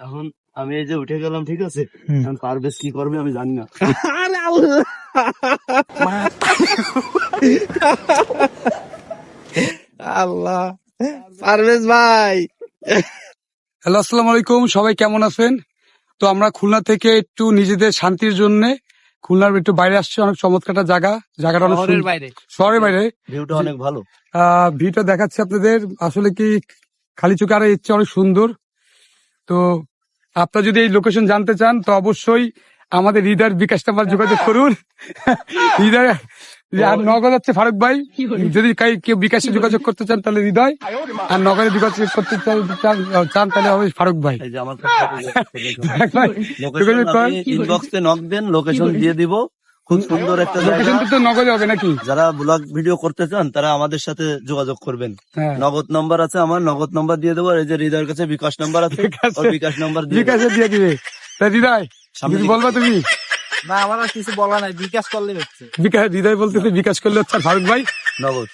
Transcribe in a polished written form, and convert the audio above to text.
এখন আমি এই যে উঠে গেলাম, ঠিক আছে, এখন পারভেজ কি করবে আমি জানি না। আল্লাহ, পারভেজ ভাই। হ্যালো, আসসালামু আলাইকুম, সবাই কেমন আছেন? তো আমরা খুলনা থেকে একটু নিজেদের শান্তির জন্য খুলনার একটু বাইরে আসছি। অনেক চমৎকার একটা জায়গাটা অনেক শহরের বাইরে, ভিউটা অনেক ভালো। ভিউটা দেখাচ্ছি আপনাদের। আসলে কি খালি চোখে আর ইচ্ছে অনেক সুন্দর। তো আপনারা যদি এই লোকেশন জানতে চান তো অবশ্যই আমাদের হৃদয়ের বিকাশ নাম্বার যোগাযোগ করুন। হৃদয় আর নগদ হচ্ছে ফারুক ভাই। যদি কেউ বিকাশে যোগাযোগ করতে চান তাহলে হৃদয়, আর নগদে যোগাযোগ করতে চান তাহলে হবে ফারুক ভাই। এই যে আমার ইনবক্সে নক দেন, লোকেশন দিয়ে দিব। খুব সুন্দর একটা লোকেশন তো নগদে হবে নাকি? যারা ব্লগ ভিডিও করতে চান তারা আমাদের সাথে যোগাযোগ করবেন। নগদ নাম্বার আছে আমার, নগদ নাম্বার দিয়ে দেবো। এই যে হৃদয়ের কাছে বিকাশ নাম্বার আছে, বিকাশ নাম্বার বিকাশে দিয়ে দিবে। হৃদয় বলবা তুমি? না, আমার আর কিছু বলা নাই, বিকাশ করলে হচ্ছে। হৃদয় বলতেছে বিকাশ করলে হচ্ছে ফারুক ভাই নগদ।